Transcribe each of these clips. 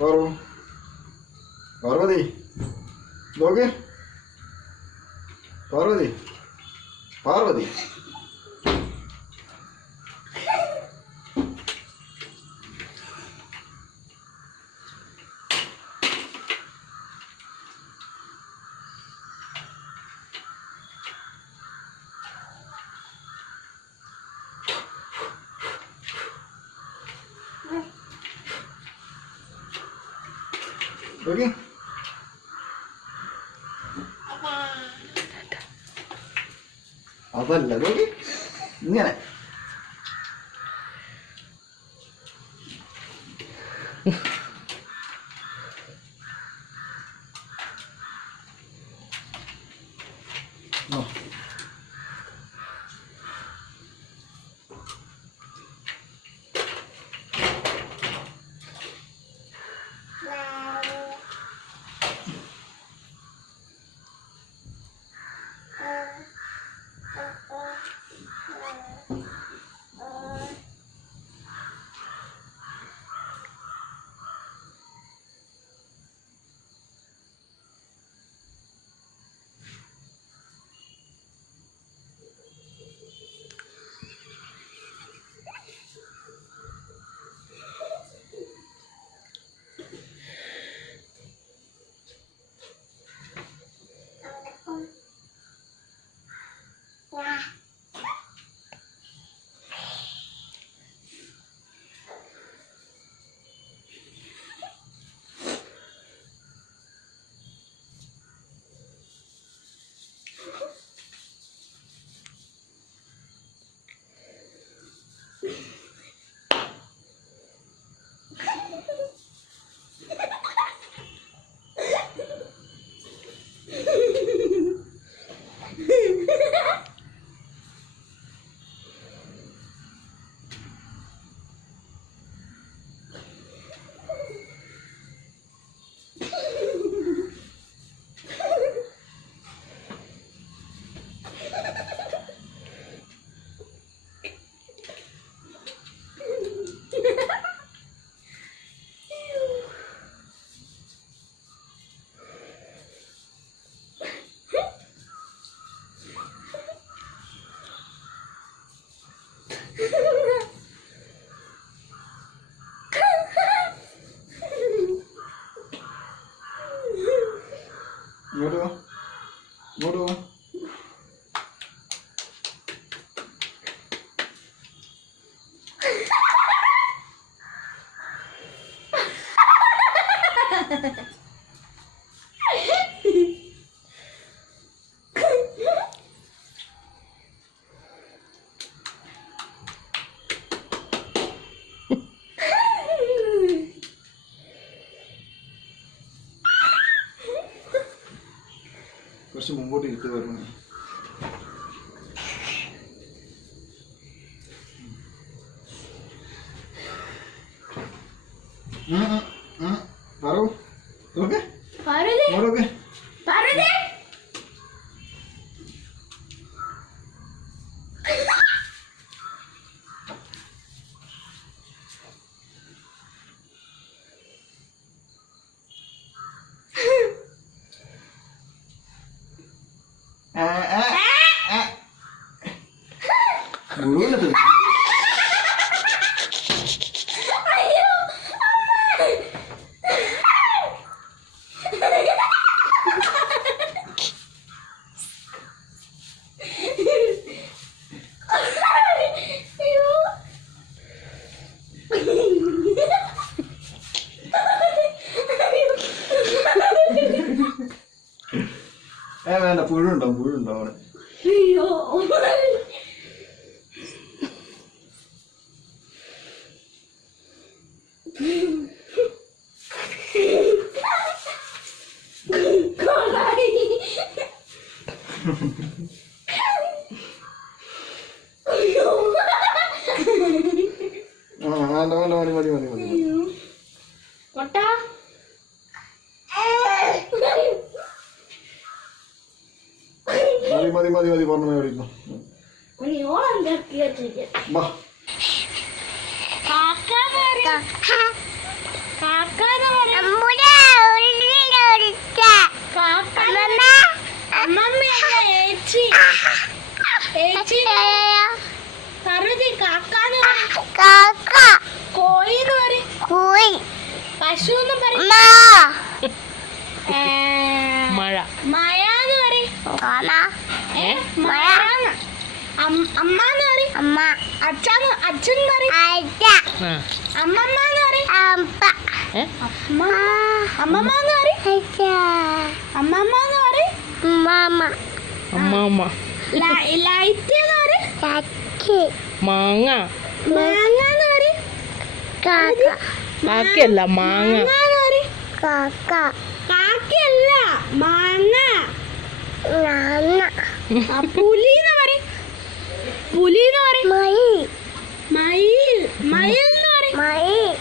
പാറു പാർവതി നോക്ക് പാർവതി പാർവതി നോക്കി അതല്ല നോക്കി ഇങ്ങനെ നോ. 뭐로? കുറച്ച് മുമ്പോട്ട് ഇട്ട് വരണം പറു 哎哎哎。哎。ഏ വേണ്ട പുഴുണ്ടാവും പുഴുണ്ടാവും അവിടെ? അയ്യോ. ആ വേണ്ട വേണ്ട മതി മതി മതി മതി. കൊട്ട. മതി മതി മതി പറഞ്ഞു മേടിക്കുന്നു കോഴി പശു എന്ന് പറയും. അമ്മ അച്ഛൻ അച്ഛൻ അമ്മമ്മ. അമ്മമ്മ അമ്മമ്മ മാങ്ങ. കാക്കയല്ല മാങ്ങ. കാക്ക. കാക്കയല്ല മാങ്ങ. പുലി പുലി എന്ന് പറയും. മയിൽ. മയിൽ. മയിൽ എന്ന് പറയും.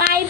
മയിൽ.